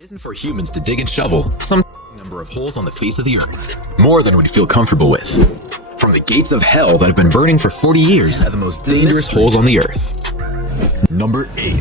Isn't for humans to dig and shovel some number of holes on the face of the earth, more than we'd feel comfortable with. From the gates of hell that have been burning for 40 years to the most dangerous holes on the earth. Number 8.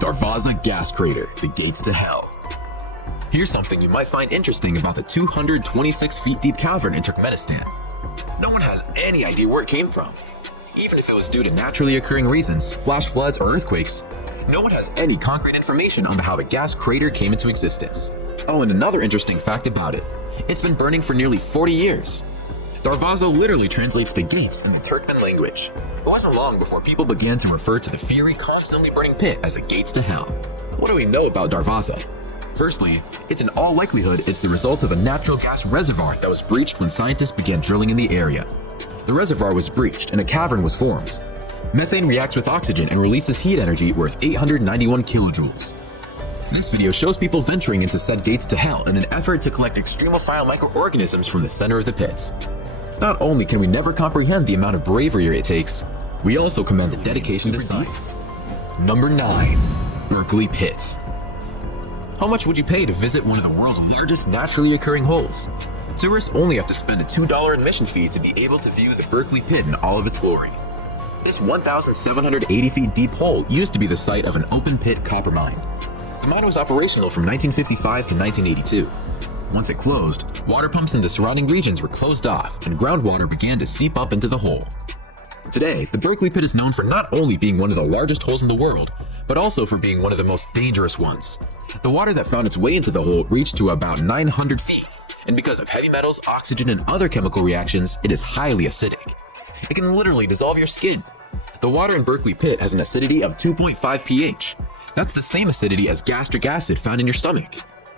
Darvaza Gas Crater, the gates to hell. Here's something you might find interesting about the 226 feet deep cavern in Turkmenistan. No one has any idea where it came from. Even if it was due to naturally occurring reasons, flash floods or earthquakes, no one has any concrete information on how the gas crater came into existence. Oh, and another interesting fact about it. It's been burning for nearly 40 years. Darvaza literally translates to gates in the Turkmen language. It wasn't long before people began to refer to the fiery, constantly burning pit as the gates to hell. What do we know about Darvaza? Firstly, it's in all likelihood it's the result of a natural gas reservoir that was breached when scientists began drilling in the area. The reservoir was breached and a cavern was formed. Methane reacts with oxygen and releases heat energy worth 891 kilojoules. This video shows people venturing into said gates to hell in an effort to collect extremophile microorganisms from the center of the pits. Not only can we never comprehend the amount of bravery it takes, we also commend the dedication to science. Number 9. Berkeley Pit. How much would you pay to visit one of the world's largest naturally occurring holes? Tourists only have to spend a $2 admission fee to be able to view the Berkeley Pit in all of its glory. This 1,780 feet deep hole used to be the site of an open pit copper mine. The mine was operational from 1955 to 1982. Once it closed, water pumps in the surrounding regions were closed off and groundwater began to seep up into the hole. Today, the Berkeley Pit is known for not only being one of the largest holes in the world, but also for being one of the most dangerous ones. The water that found its way into the hole reached to about 900 feet, and because of heavy metals, oxygen, and other chemical reactions, it is highly acidic. It can literally dissolve your skin. The water in Berkeley Pit has an acidity of 2.5 pH. That's the same acidity as gastric acid found in your stomach.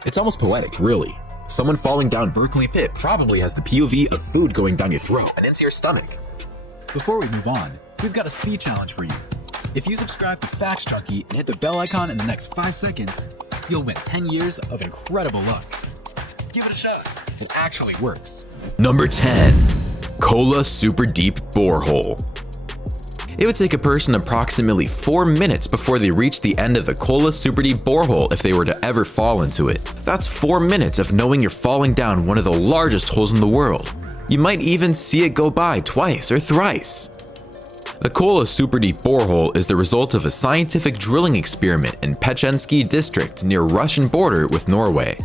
It's almost poetic, really. Someone falling down Berkeley Pit probably has the POV of food going down your throat and into your stomach. Before we move on, we've got a speed challenge for you. If you subscribe to Facts Junkie and hit the bell icon in the next 5 seconds, you'll win 10 years of incredible luck. Give it a shot. It actually works. Number 10. Kola Super Deep Borehole. It would take a person approximately 4 minutes before they reach the end of the Kola Super Deep Borehole if they were to ever fall into it. That's 4 minutes of knowing you're falling down one of the largest holes in the world. You might even see it go by twice or thrice. The Kola Super Deep Borehole is the result of a scientific drilling experiment in Petsjenski district near Russian border with Norway.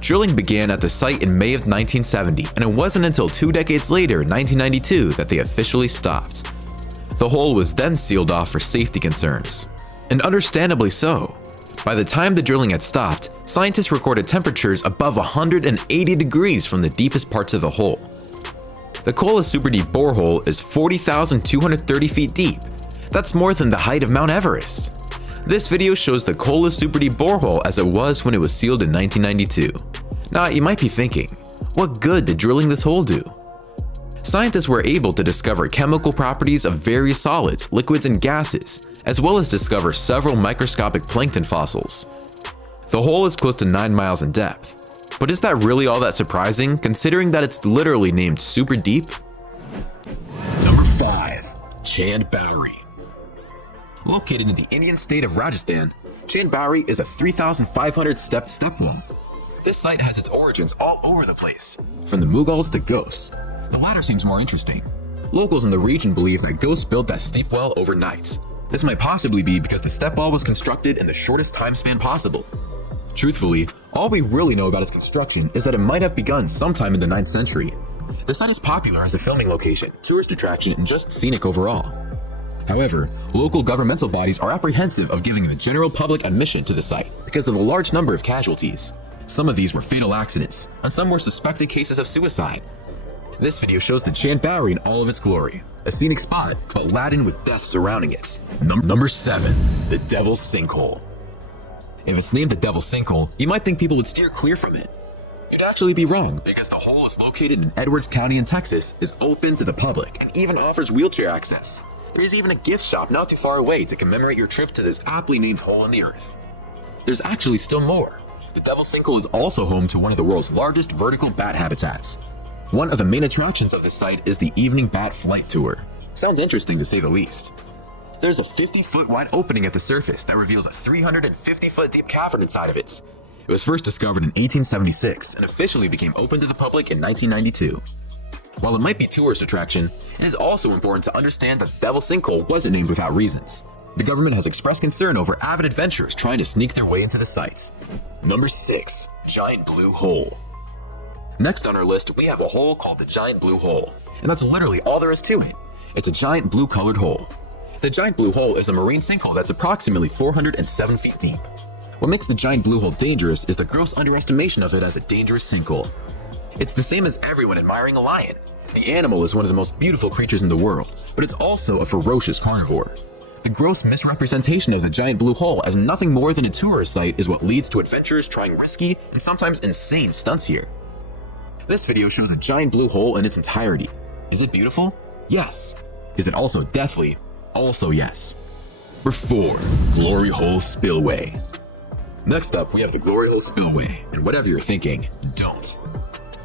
Drilling began at the site in May of 1970, and it wasn't until 2 decades later, 1992, that they officially stopped. The hole was then sealed off for safety concerns, and understandably so. By the time the drilling had stopped, scientists recorded temperatures above 180 degrees from the deepest parts of the hole. The Kola Super Deep Borehole is 40,230 feet deep. That's more than the height of Mount Everest. This video shows the Kola Super Deep Borehole as it was when it was sealed in 1992. Now, you might be thinking, what good did drilling this hole do? Scientists were able to discover chemical properties of various solids, liquids, and gases, as well as discover several microscopic plankton fossils. The hole is close to 9 miles in depth. But is that really all that surprising, considering that it's literally named super deep? Number 5. Chand Baori. Located in the Indian state of Rajasthan, Chand Baori is a 3,500 stepped step wall. This site has its origins all over the place, from the Mughals to ghosts. The latter seems more interesting. Locals in the region believe that ghosts built that steep wall overnight. This might possibly be because the step wall was constructed in the shortest time span possible. Truthfully, all we really know about its construction is that it might have begun sometime in the 9th century. The site is popular as a filming location, tourist attraction, and just scenic overall. However, local governmental bodies are apprehensive of giving the general public admission to the site because of the large number of casualties. Some of these were fatal accidents, and some were suspected cases of suicide. This video shows the Chand Baori in all of its glory, a scenic spot, but laden with death surrounding it. Number 7. The Devil's Sinkhole. If it's named the Devil's Sinkhole, you might think people would steer clear from it. You'd actually be wrong, because the hole is located in Edwards County in Texas, is open to the public, and even offers wheelchair access. There's even a gift shop not too far away to commemorate your trip to this aptly named hole in the earth. There's actually still more. The Devil's Sinkhole is also home to one of the world's largest vertical bat habitats. One of the main attractions of this site is the Evening Bat Flight Tour. Sounds interesting to say the least. There's a 50-foot wide opening at the surface that reveals a 350-foot deep cavern inside of it. It was first discovered in 1876 and officially became open to the public in 1992. While it might be a tourist attraction, it is also important to understand that the Devil's Sinkhole wasn't named without reasons. The government has expressed concern over avid adventurers trying to sneak their way into the sites. Number 6. Giant Blue Hole. Next on our list, we have a hole called the Giant Blue Hole, and that's literally all there is to it. It's a giant blue-colored hole. The Giant Blue Hole is a marine sinkhole that's approximately 407 feet deep. What makes the Giant Blue Hole dangerous is the gross underestimation of it as a dangerous sinkhole. It's the same as everyone admiring a lion. The animal is one of the most beautiful creatures in the world, but it's also a ferocious carnivore. The gross misrepresentation of the Giant Blue Hole as nothing more than a tourist site is what leads to adventurers trying risky and sometimes insane stunts here. This video shows a giant blue hole in its entirety. Is it beautiful? Yes. Is it also deathly? Also yes. Number 4. Glory Hole Spillway. Next up, we have the Glory Hole Spillway, and whatever you're thinking, don't.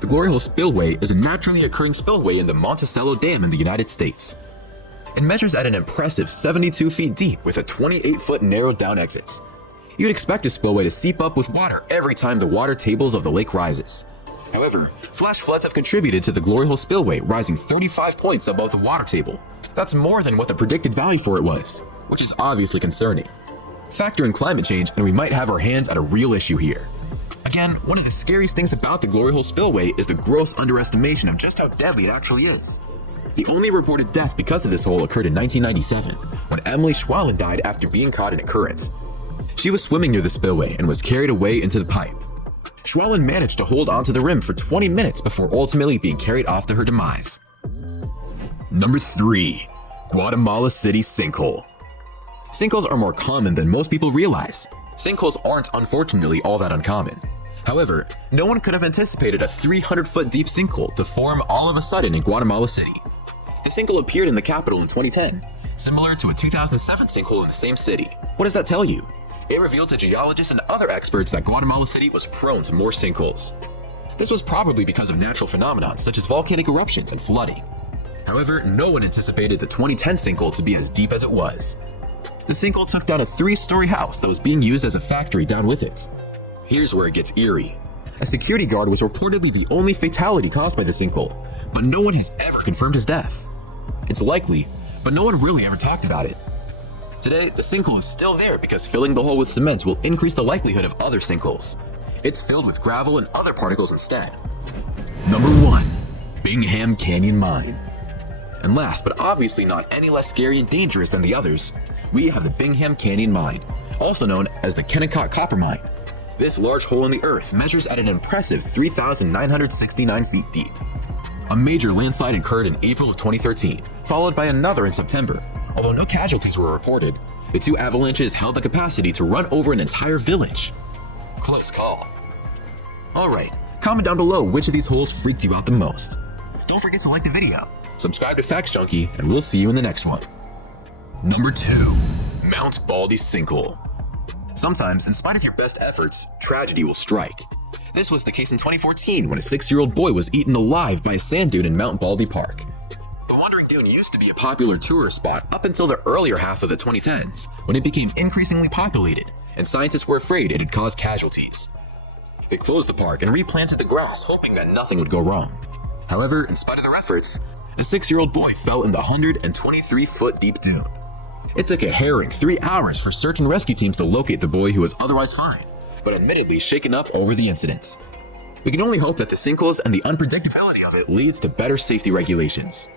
The Glory Hole Spillway is a naturally occurring spillway in the Monticello Dam in the United States. It measures at an impressive 72 feet deep with a 28-foot narrowed down exits. You'd expect a spillway to seep up with water every time the water tables of the lake rises. However, flash floods have contributed to the Glory Hole Spillway rising 35 points above the water table. That's more than what the predicted value for it was, which is obviously concerning. Factor in climate change and we might have our hands on a real issue here. Again, one of the scariest things about the Glory Hole Spillway is the gross underestimation of just how deadly it actually is. The only reported death because of this hole occurred in 1997, when Emily Schwallen died after being caught in a current. She was swimming near the spillway and was carried away into the pipe. Schwallen managed to hold onto the rim for 20 minutes before ultimately being carried off to her demise. Number 3. Guatemala City Sinkhole. Sinkholes are more common than most people realize. Sinkholes aren't unfortunately all that uncommon. However, no one could have anticipated a 300-foot deep sinkhole to form all of a sudden in Guatemala City. The sinkhole appeared in the capital in 2010, similar to a 2007 sinkhole in the same city. What does that tell you? It revealed to geologists and other experts that Guatemala City was prone to more sinkholes. This was probably because of natural phenomena such as volcanic eruptions and flooding. However, no one anticipated the 2010 sinkhole to be as deep as it was. The sinkhole took down a 3-story house that was being used as a factory down with it. Here's where it gets eerie. A security guard was reportedly the only fatality caused by the sinkhole, but no one has ever confirmed his death. It's likely, but no one really ever talked about it. Today, the sinkhole is still there because filling the hole with cement will increase the likelihood of other sinkholes. It's filled with gravel and other particles instead. Number 1. Bingham Canyon Mine. And last, but obviously not any less scary and dangerous than the others, we have the Bingham Canyon Mine, also known as the Kennecott Copper Mine. This large hole in the earth measures at an impressive 3,969 feet deep. A major landslide occurred in April of 2013, followed by another in September. Although no casualties were reported, the 2 avalanches held the capacity to run over an entire village. Close call. Alright, comment down below which of these holes freaked you out the most. Don't forget to like the video, subscribe to Facts Junkie, and we'll see you in the next one. Number 2. Mount Baldy Sinkhole. Sometimes, in spite of your best efforts, tragedy will strike. This was the case in 2014 when a 6-year-old boy was eaten alive by a sand dune in Mount Baldy Park. The Wandering Dune used to be a popular tourist spot up until the earlier half of the 2010s, when it became increasingly populated, and scientists were afraid it had caused casualties. They closed the park and replanted the grass, hoping that nothing would go wrong. However, in spite of their efforts, a 6-year-old boy fell in the 123-foot deep dune. It took a harrowing 3 hours for search and rescue teams to locate the boy who was otherwise fine, but admittedly shaken up over the incident. We can only hope that the sinkholes and the unpredictability of it leads to better safety regulations.